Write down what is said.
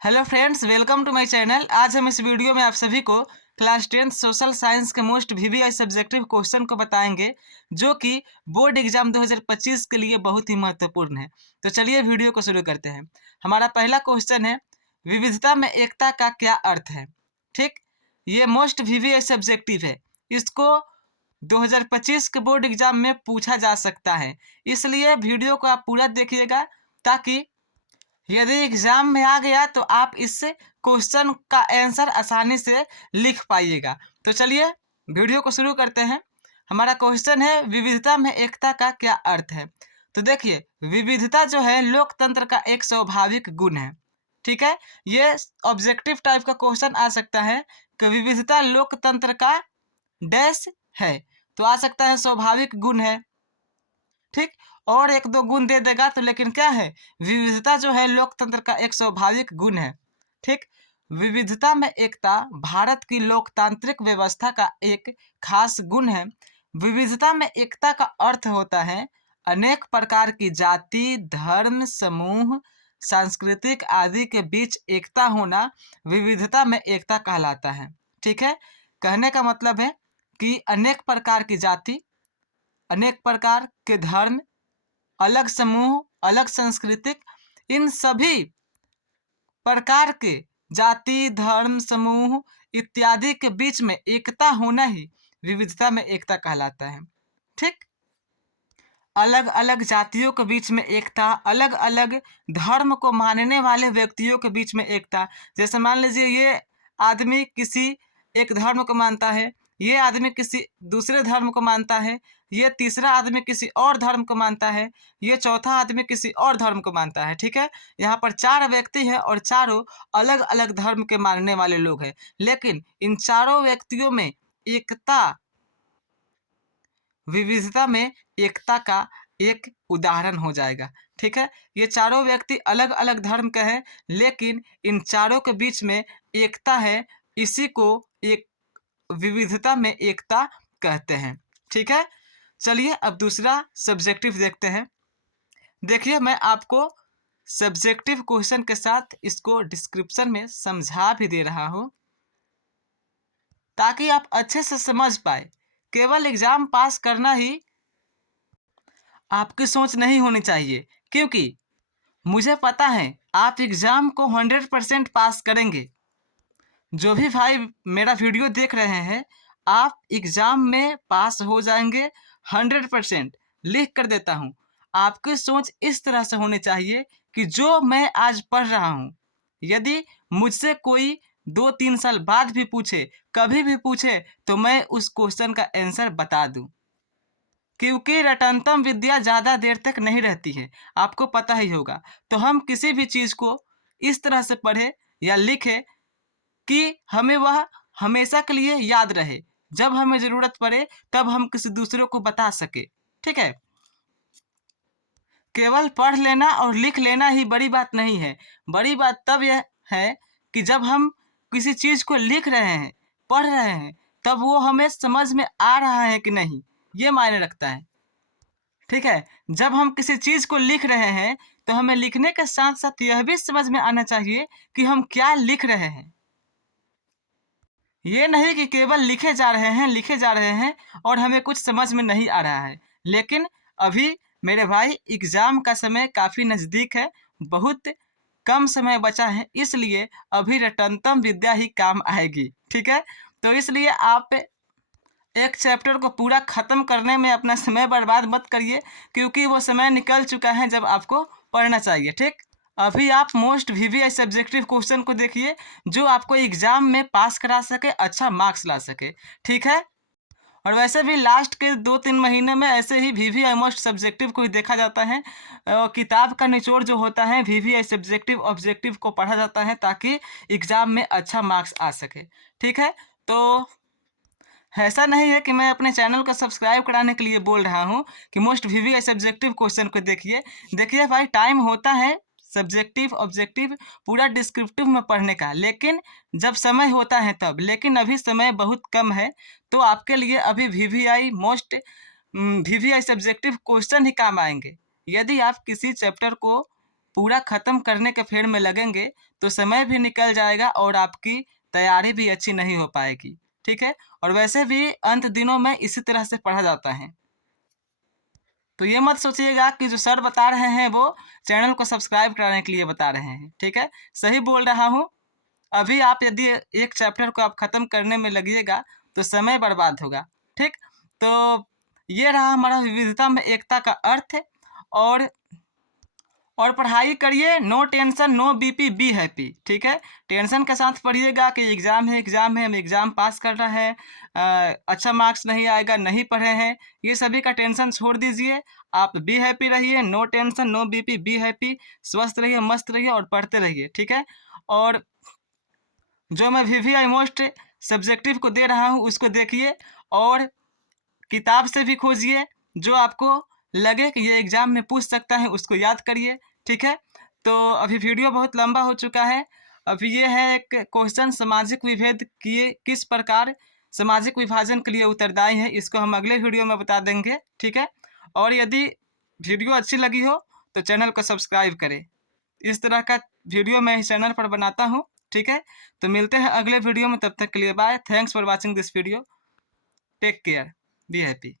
Hello friends, welcome to my channel. आज हम इस वीडियो में आप सभी को क्लास 10th सोशल साइंस के मोस्ट वीवीआई सब्जेक्टिव क्वेश्चन को बताएंगे, जो कि बोर्ड एग्जाम 2025 के लिए बहुत ही महत्वपूर्ण है। तो चलिए वीडियो को शुरू करते हैं। हमारा पहला क्वेश्चन है, विविधता में एकता का क्या अर्थ है। ठीक, ये मोस्ट वीवीआई सब्जेक्टिव है। इसको 2025 के बोर्ड एग्जाम में पूछा जा सकता है, इसलिए वीडियो को आप पूरा देखिएगा, ताकि यदि एग्जाम में आ गया तो आप इस क्वेश्चन का आंसर आसानी से लिख पाइएगा। तो चलिए वीडियो को शुरू करते हैं। हमारा क्वेश्चन है, विविधता में एकता का क्या अर्थ है। तो देखिए, विविधता जो है लोकतंत्र का एक स्वाभाविक गुण है। ठीक है, ये ऑब्जेक्टिव टाइप का क्वेश्चन आ सकता है कि विविधता लोकतंत्र का डैश है, तो आ सकता है स्वाभाविक गुण है। ठीक, और एक दो गुण दे देगा तो, लेकिन क्या है, विविधता जो है लोकतंत्र का एक स्वाभाविक गुण है। ठीक, विविधता में एकता भारत की लोकतांत्रिक व्यवस्था का एक खास गुण है। विविधता में एकता का अर्थ होता है अनेक प्रकार की जाति, धर्म, समूह, सांस्कृतिक आदि के बीच एकता होना विविधता में एकता कहलाता है। ठीक है, कहने का मतलब है कि अनेक प्रकार की जाति, अनेक प्रकार के धर्म, अलग समूह, अलग सांस्कृतिक, इन सभी प्रकार के जाति, धर्म, समूह इत्यादि के बीच में एकता होना ही विविधता में एकता कहलाता है। ठीक, अलग अलग जातियों के बीच में एकता, अलग अलग धर्म को मानने वाले व्यक्तियों के बीच में एकता। जैसे मान लीजिए, ये आदमी किसी एक धर्म को मानता है, ये आदमी किसी दूसरे धर्म को मानता है, ये तीसरा आदमी किसी और धर्म को मानता है, ये चौथा आदमी किसी और धर्म को मानता है। ठीक है, यहाँ पर चार व्यक्ति हैं और चारों अलग अलग धर्म के मानने वाले लोग हैं, लेकिन इन चारों व्यक्तियों में एकता विविधता में एकता का एक उदाहरण हो जाएगा। ठीक है, ये चारों व्यक्ति अलग अलग धर्म के हैं, लेकिन इन चारों के बीच में एकता है, इसी को एक विविधता में एकता कहते हैं। ठीक है, चलिए अब दूसरा सब्जेक्टिव देखते हैं। देखिए, मैं आपको सब्जेक्टिव क्वेश्चन के साथ इसको डिस्क्रिप्शन में समझा भी दे रहा हूँ, ताकि आप अच्छे से समझ पाए। केवल एग्जाम पास करना ही आपकी सोच नहीं होनी चाहिए, क्योंकि मुझे पता है आप एग्ज़ाम को 100% पास करेंगे। जो भी भाई मेरा वीडियो देख रहे हैं, आप एग्ज़ाम में पास हो जाएंगे 100%। लिख कर देता हूँ, आपकी सोच इस तरह से होनी चाहिए कि जो मैं आज पढ़ रहा हूँ, यदि मुझसे कोई 2-3 साल बाद भी पूछे, कभी भी पूछे, तो मैं उस क्वेश्चन का आंसर बता दूँ। क्योंकि रटनतम विद्या ज़्यादा देर तक नहीं रहती है, आपको पता ही होगा। तो हम किसी भी चीज़ को इस तरह से पढ़ें या लिखें कि हमें वह हमेशा के लिए याद रहे। जब हमें ज़रूरत पड़े तब हम किसी दूसरे को बता सके। ठीक है, केवल पढ़ लेना और लिख लेना ही बड़ी बात नहीं है। बड़ी बात तब यह है कि जब हम किसी चीज़ को लिख रहे हैं, पढ़ रहे हैं, तब वो हमें समझ में आ रहा है कि नहीं, ये मायने रखता है। ठीक है, जब हम किसी चीज़ को लिख रहे हैं, तो हमें लिखने के साथ साथ यह भी समझ में आना चाहिए कि हम क्या लिख रहे हैं। ये नहीं कि केवल लिखे जा रहे हैं, लिखे जा रहे हैं और हमें कुछ समझ में नहीं आ रहा है। लेकिन अभी मेरे भाई एग्ज़ाम का समय काफ़ी नज़दीक है, बहुत कम समय बचा है, इसलिए अभी रटनतम विद्या ही काम आएगी। ठीक है, तो इसलिए आप एक चैप्टर को पूरा ख़त्म करने में अपना समय बर्बाद मत करिए, क्योंकि वो समय निकल चुका है जब आपको पढ़ना चाहिए। ठीक, अभी आप मोस्ट वीवीआई सब्जेक्टिव क्वेश्चन को देखिए, जो आपको एग्ज़ाम में पास करा सके, अच्छा मार्क्स ला सके। ठीक है, और वैसे भी लास्ट के 2-3 महीने में ऐसे ही वीवीआई मोस्ट सब्जेक्टिव को ही देखा जाता है। किताब का निचोड़ जो होता है, वीवीआई सब्जेक्टिव ऑब्जेक्टिव को पढ़ा जाता है, ताकि एग्ज़ाम में अच्छा मार्क्स आ सके। ठीक है, तो ऐसा नहीं है कि मैं अपने चैनल को सब्सक्राइब कराने के लिए बोल रहा हूँ कि मोस्ट वीवीआई सब्जेक्टिव क्वेश्चन को देखिए। देखिए भाई, टाइम होता है सब्जेक्टिव ऑब्जेक्टिव पूरा डिस्क्रिप्टिव में पढ़ने का, लेकिन जब समय होता है तब। लेकिन अभी समय बहुत कम है, तो आपके लिए अभी VVI most VVI subjective question ही काम आएंगे। यदि आप किसी चैप्टर को पूरा ख़त्म करने के फेर में लगेंगे तो समय भी निकल जाएगा और आपकी तैयारी भी अच्छी नहीं हो पाएगी। ठीक है, और वैसे भी अंत दिनों में इसी तरह से पढ़ा जाता है। तो ये मत सोचिएगा कि जो सर बता रहे हैं वो चैनल को सब्सक्राइब कराने के लिए बता रहे हैं। ठीक है, सही बोल रहा हूँ। अभी आप यदि एक चैप्टर को आप ख़त्म करने में लगिएगा तो समय बर्बाद होगा। ठीक, तो ये रहा हमारा विविधता में एकता का अर्थ। और पढ़ाई करिए, no tension no BP be happy. ठीक है, टेंशन के साथ पढ़िएगा कि एग्ज़ाम है हम एग्ज़ाम पास कर रहे हैं, अच्छा मार्क्स नहीं आएगा, नहीं पढ़े हैं, ये सभी का टेंशन छोड़ दीजिए। आप बी हैप्पी रहिए, no tension no BP be happy, स्वस्थ रहिए, मस्त रहिए और पढ़ते रहिए। ठीक है, और जो मैं वीवीआई मोस्ट सब्जेक्टिव को दे रहा हूँ उसको देखिए और किताब से भी खोजिए, जो आपको लगे कि ये एग्ज़ाम में पूछ सकता है उसको याद करिए। ठीक है, तो अभी वीडियो बहुत लंबा हो चुका है। अभी ये है एक क्वेश्चन, सामाजिक विभेद किए किस प्रकार सामाजिक विभाजन के लिए उत्तरदायी है, इसको हम अगले वीडियो में बता देंगे। ठीक है, और यदि वीडियो अच्छी लगी हो तो चैनल को सब्सक्राइब करें। इस तरह का वीडियो मैं इस चैनल पर बनाता हूँ। ठीक है, तो मिलते हैं अगले वीडियो में, तब तक के लिए bye. Thanks for watching this video, take care, be happy.